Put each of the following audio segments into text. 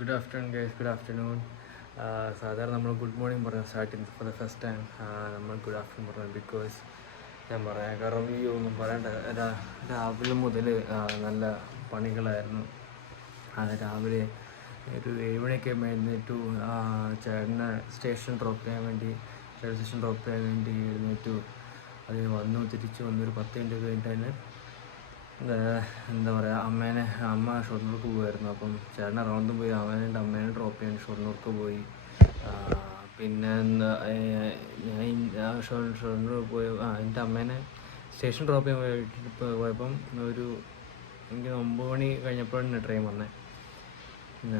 Good afternoon, guys. Good afternoon. സാധാരണ നമ്മൾ good morning പറയാം starting for the first time നമ്മൾ ഗുഡ് ആഫ്റ്റർനൂൺ പറയാം ബിക്കോസ് ഞാൻ പറയാം കാരണം ഈ ഒന്നും പറയണ്ട രാവിലെ മുതൽ നല്ല പണികളായിരുന്നു. രാവിലെ ഒരു 7 മണിയൊക്കെ എഴുന്നേറ്റു. ചേട്ടനെ സ്റ്റേഷൻ ഡ്രോപ്പ് ചെയ്യാൻ വേണ്ടി എഴുന്നേറ്റു. അതിന് വന്നു, തിരിച്ചു വന്നൊരു 10 മിനിറ്റ് കഴിഞ്ഞിട്ട് എന്താ പറയുക, അമ്മ ഷൊർണൂർക്ക് പോകുമായിരുന്നു. അപ്പം ചേട്ടൻ എറണാകുളത്തും പോയി, അമ്മേനെ ഡ്രോപ്പ് ചെയ്യാൻ ഷൊർണൂർക്ക് പോയി. പിന്നെ ഞാൻ ഷൊർണൂർ പോയി എൻ്റെ അമ്മേനെ സ്റ്റേഷൻ ഡ്രോപ്പ് ചെയ്യാൻ വേണ്ടിയിട്ട് പോയപ്പം എനിക്ക് 9 മണി കഴിഞ്ഞപ്പോഴാണ് ട്രെയിൻ വന്നത്.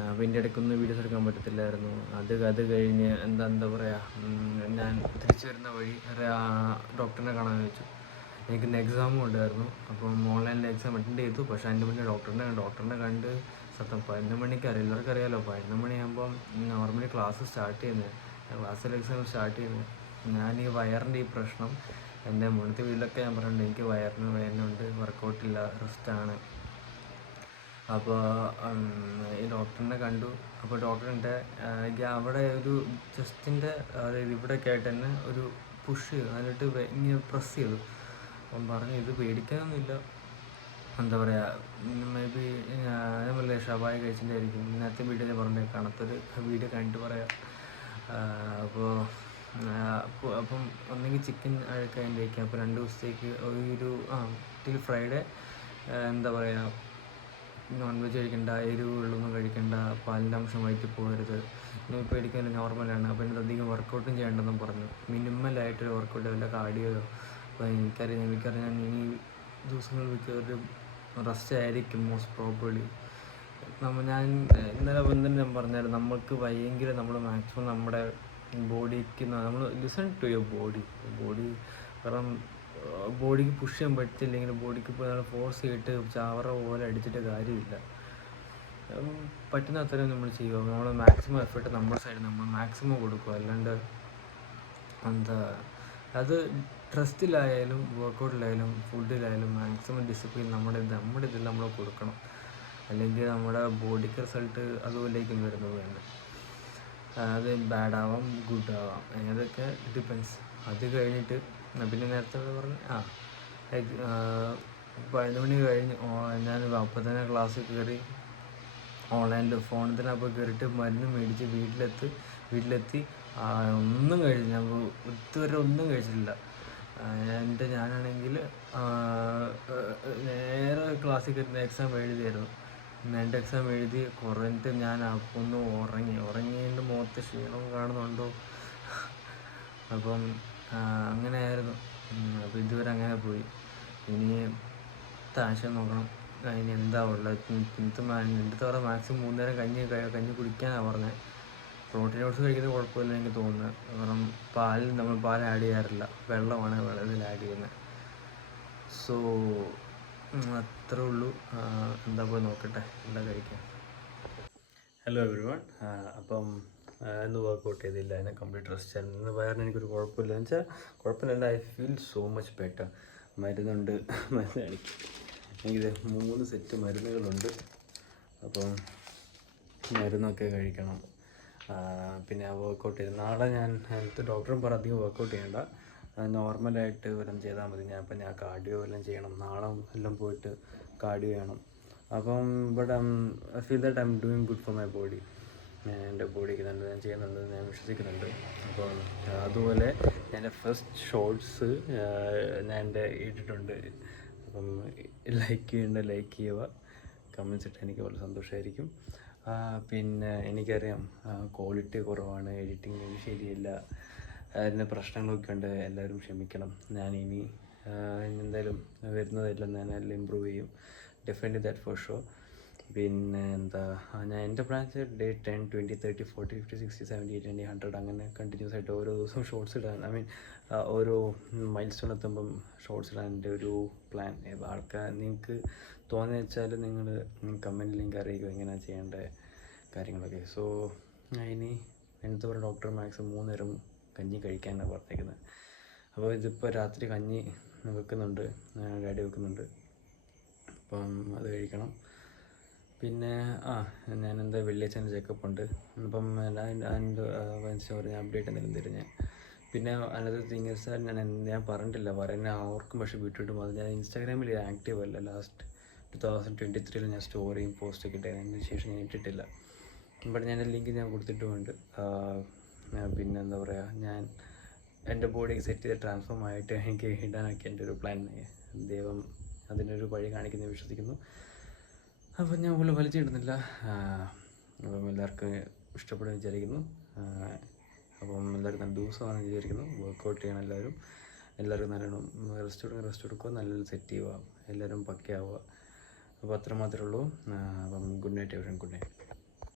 അപ്പോൾ എൻ്റെ ഇടയ്ക്കൊന്നും വീഡിയോസ് എടുക്കാൻ പറ്റത്തില്ലായിരുന്നു. അത് കഴിഞ്ഞ് എന്താ പറയുക, ഞാൻ തിരിച്ചു വരുന്ന വഴി ഡോക്ടറിനെ കാണാൻ വെച്ചു. എനിക്കിന്ന് എക്സാമും ഉണ്ടായിരുന്നു. അപ്പം ഓൺലൈനിൽ എക്സാം അറ്റൻഡ് ചെയ്തു. പക്ഷേ അതിൻ്റെ മുന്നേ ഡോക്ടറിനെ കണ്ട് സത്യം 11 മണിക്ക് എല്ലാവർക്കും അറിയാമല്ലോ, 11 മണിയാകുമ്പം നോർമലി ക്ലാസ് സ്റ്റാർട്ട് ചെയ്യുന്നത്, ക്ലാസ്സിൽ എക്സാം സ്റ്റാർട്ട് ചെയ്യുന്നത്. ഞാൻ ഈ വയറിൻ്റെ ഈ പ്രശ്നം എൻ്റെ മുന്നത്തെ വീട്ടിലൊക്കെ ഞാൻ പറഞ്ഞിട്ടുണ്ട്, എനിക്ക് വേദനയുണ്ട്, വർക്കൗട്ടില്ല, റെസ്റ്റാണ്. അപ്പോൾ ഈ ഡോക്ടറിനെ കണ്ടു. അപ്പോൾ ഡോക്ടറിൻ്റെ അവിടെ ഒരു ചെസ്റ്റിൻ്റെ, അതായത് ഇവിടെയൊക്കെ ആയിട്ട് തന്നെ ഒരു പുഷ് എന്നിട്ട് ഇങ്ങനെ പ്രസ് ചെയ്തു. അപ്പം പറഞ്ഞു ഇത് പേടിക്കാനൊന്നുമില്ല, എന്താ പറയുക, മേ ബി ഞാൻ വല്ല ഷവായി കഴിച്ചിൻ്റെ ആയിരിക്കും. ഇന്നത്തെ വീഡിയോ പറഞ്ഞ കാണത്തൊരു വീഡിയോ കണ്ടിട്ട് പറയാം. അപ്പം ഒന്നെങ്കിൽ ചിക്കൻ അഴക്കാൻ കഴിക്കാം. അപ്പോൾ 2 ദിവസത്തേക്ക് ടിൽ ഫ്രൈഡേ എന്താ പറയുക, നോൺ വെജ് കഴിക്കണ്ട, എരിവ് വെള്ളമൊന്നും കഴിക്കണ്ട, പാലിൻ്റെ അംശം വയറ്റിൽ പോകരുത്, ഇനി പേടിക്കാനില്ല, നോർമലാണ്. അപ്പോൾ എൻ്റെ അധികം വർക്കൗട്ടും ചെയ്യേണ്ടെന്നും പറഞ്ഞു. മിനിമലായിട്ടൊരു വർക്കൗട്ട്, വല്ല കാർഡിയോ. അപ്പോൾ എനിക്കറിയാം ഞാൻ ഇനി ദിവസങ്ങളിൽ ഒരു റെസ്റ്റ് ആയിരിക്കും മോസ്റ്റ് പ്രോബബ്ലി. ഞാൻ ഞാൻ പറഞ്ഞാലും നമ്മൾക്ക് വയ്യെങ്കിൽ നമ്മൾ മാക്സിമം നമ്മുടെ ബോഡിക്ക് നമ്മൾ ലിസൺ ടു യുവർ ബോഡി. കാരണം ബോഡിക്ക് പുഷ് ചെയ്യാൻ പറ്റില്ലെങ്കിൽ ബോഡിക്ക് ഇപ്പോൾ നമ്മൾ ഫോഴ്സ് ചെയ്തിട്ട് ചാവറ പോലെ അടിച്ചിട്ട് കാര്യമില്ല. പറ്റുന്ന അത്രയും നമ്മൾ ചെയ്യുക. നമ്മൾ മാക്സിമം എഫേർട്ട് നമ്മുടെ സൈഡിൽ നമ്മൾ മാക്സിമം കൊടുക്കുക. അല്ലാണ്ട് അത് ട്രസ്റ്റിലായാലും വർക്കൗട്ടിലായാലും ഫുഡിലായാലും മാക്സിമം ഡിസിപ്ലിൻ നമ്മുടെ ഇതിൽ നമ്മൾ കൊടുക്കണം. അല്ലെങ്കിൽ നമ്മുടെ ബോഡിക്ക് റിസൾട്ട് അതുപോലേക്കും വരുന്നത് തന്നെ. അത് ബാഡ് ആവാം, ഗുഡ് ആവാം, അതൊക്കെ ഡിപ്പെൻസ്. അത് കഴിഞ്ഞിട്ട് പിന്നെ നേരത്തെ പറഞ്ഞ് 11 മണി കഴിഞ്ഞ് ഞാൻ അപ്പോൾ തന്നെ ക്ലാസ്സിൽ കയറി, ഓൺലൈനിൽ ഫോണിൽ തന്നെ അപ്പോൾ കയറിയിട്ട് മരുന്ന് മേടിച്ച് വീട്ടിലെത്തി. ഒന്നും കഴിച്ചില്ല, ഞാൻ ഇതുവരെ ഒന്നും കഴിച്ചിട്ടില്ല. ഞാനാണെങ്കിൽ നേരെ ക്ലാസ്സിൽ കയറുന്ന എക്സാം എഴുതിയായിരുന്നു. എൻ്റെ എക്സാം എഴുതി കുറഞ്ഞിട്ട് ഞാൻ ഒന്ന് ഉറങ്ങിയതിൻ്റെ മുഖത്ത് ക്ഷീണം കാണുന്നുണ്ടോ. അപ്പം അങ്ങനെയായിരുന്നു. അപ്പോൾ ഇതുവരെ അങ്ങനെ പോയി. ഇനി താഴ്ച നോക്കണം, ഇനി എന്താ ഉള്ളത്. എൻ്റെ പറഞ്ഞാൽ മാക്സിമം 3 നേരം കഞ്ഞി കുടിക്കാനാണ് പറഞ്ഞത്. പ്രോട്ടീൻ ഓട്സ് കഴിക്കുന്നത് കുഴപ്പമില്ല എനിക്ക് തോന്നുന്നത്. കാരണം നമ്മൾ പാൽ ആഡ് ചെയ്യാറില്ല, വെള്ളമാണ് വെള്ളത്തിൽ ആഡ് ചെയ്യുന്നത്. സോ അത്രേ ഉള്ളൂ. എന്താ പോയി നോക്കട്ടെ എന്താ കഴിക്കാൻ. Hello every one. അപ്പം ഇന്ന് വർക്കൗട്ട് ചെയ്തില്ല, എന്നെ കംപ്ലീറ്റ് റെസ്റ്റ് ആയിരുന്നു. ഇന്ന് വയറിന് എനിക്കൊരു കുഴപ്പമില്ല എന്ന് വെച്ചാൽ കുഴപ്പമില്ല, I feel so much better. മരുന്ന് കാണിക്കും. എനിക്കിത് 3 സെറ്റ് മരുന്നുകളുണ്ട്. അപ്പം മരുന്നൊക്കെ കഴിക്കണം. പിന്നെ വർക്കൗട്ട് ചെയ്ത് നാളെ ഞാൻ ഡോക്ടറും അധികം വർക്കൗട്ട് ചെയ്യേണ്ട, നോർമലായിട്ട് വല്ലതും ചെയ്താൽ മതി. ഞാൻ കാർഡിയോ എല്ലാം ചെയ്യണം. നാളെ എല്ലാം പോയിട്ട് കാർഡിയോ ചെയ്യണം. അപ്പം I feel that I am doing good for my body. എൻ്റെ ബോഡിക്ക് നല്ലത് ഞാൻ ചെയ്യുന്നുണ്ട്, ഞാൻ വിശ്വസിക്കുന്നുണ്ട്. അപ്പം അതുപോലെ ഞാൻ ഫസ്റ്റ് ഷോർട്സ് ഞാൻ ഇട്ടിട്ടുണ്ട്. അപ്പം ലൈക്ക് ചെയ്യുക, കമൻസ് ഇട്ടാൽ എനിക്ക് വളരെ സന്തോഷമായിരിക്കും. പിന്നെ എനിക്കറിയാം ക്വാളിറ്റി കുറവാണ്, എഡിറ്റിംഗ് ശരിയല്ല, അതിൻ്റെ പ്രശ്നങ്ങളൊക്കെ ഉണ്ട്. എല്ലാവരും ക്ഷമിക്കണം. ഞാനിനി എന്തായാലും വരുന്നതെല്ലാം ഞാനെല്ലാം ഇമ്പ്രൂവ് ചെയ്യും, ഡെഫിനറ്റ്ലി ദാറ്റ് ഫോർ ഷുവർ. പിന്നെ ഞാൻ എൻ്റെ പ്ലാൻസ് ഡേ 10, 20, 30, 40, 50, 60, 70, 80, 90, 100 അങ്ങനെ കണ്ടിന്യൂസ് ആയിട്ട് ഓരോ ദിവസവും ഷോർട്സ് ഇടാൻ, ഓരോ മൈൽ സ്റ്റോൺ എത്തുമ്പം ഷോർട്സ് ഇടാൻ എൻ്റെ ഒരു പ്ലാൻ. നിങ്ങൾക്ക് തോന്നുന്നത് വെച്ചാൽ നിങ്ങൾ കമൻറ്റ് ലിങ്ക് അറിയിക്കുക എങ്ങനെയാണ് ചെയ്യേണ്ട കാര്യങ്ങളൊക്കെ. സോ ഇനി എൻ്റെ ഒരു ഡോക്ടർ മാക്സിമം 3 നേരം കഞ്ഞി കഴിക്കാനാണ് പറഞ്ഞേക്കുന്നത്. അപ്പോൾ ഇതിപ്പോൾ രാത്രി കഞ്ഞി വെക്കുന്നുണ്ട്, ഡാഡി വെക്കുന്നുണ്ട്. അപ്പം അത് കഴിക്കണം. പിന്നെ ഞാനെന്താ വെള്ളിയാഴ്ച ചെക്കപ്പ് ഉണ്ട്. അപ്പം അതിൻ്റെ സോറി അപ്ഡേറ്റ് എന്തെങ്കിലും തരും ഞാൻ. പിന്നെ അനദർ തിങ് ഇസ് ഞാൻ പറഞ്ഞിട്ടില്ല, പറയാൻ ഓർക്കും, പക്ഷേ വിട്ടിട്ട് അത് ഞാൻ ഇൻസ്റ്റാഗ്രാമിൽ ആക്റ്റീവ് അല്ല. ലാസ്റ്റ് 2023 ഞാൻ സ്റ്റോറിയും പോസ്റ്റൊക്കെ ഇട്ടതിന് ശേഷം ഞാൻ ഇട്ടിട്ടില്ല. ബട്ട് ഞാൻ ലിങ്ക് ഞാൻ കൊടുത്തിട്ടുമുണ്ട്. പിന്നെ എന്താ പറയുക, ഞാൻ എൻ്റെ ബോഡി സെറ്റ് ചെയ്ത് ട്രാൻസ്ഫോം ആയിട്ട് എനിക്ക് ഇടാനൊക്കെ എൻ്റെ ഒരു പ്ലാൻ. ദൈവം അതിനൊരു വഴി കാണിക്കുന്നത് വിശ്വസിക്കുന്നു. അപ്പം ഞാൻ വലിച്ചിടുന്നില്ല. അപ്പം എല്ലാവർക്കും ഇഷ്ടപ്പെടുമെന്ന് വിചാരിക്കുന്നു. അപ്പം എല്ലാവർക്കും നല്ല ദിവസമാണെന്ന് വിചാരിക്കുന്നു. വർക്കൗട്ട് ചെയ്യണം എല്ലാവരും നല്ലോണം റെസ്റ്റ് എടുക്കുക, നല്ല സെറ്റ് ചെയ്യുക, എല്ലാവരും പക്കയാവുക. അപ്പോൾ അത്ര മാത്രമേ ഉള്ളൂ. അപ്പം good night everyone, good night.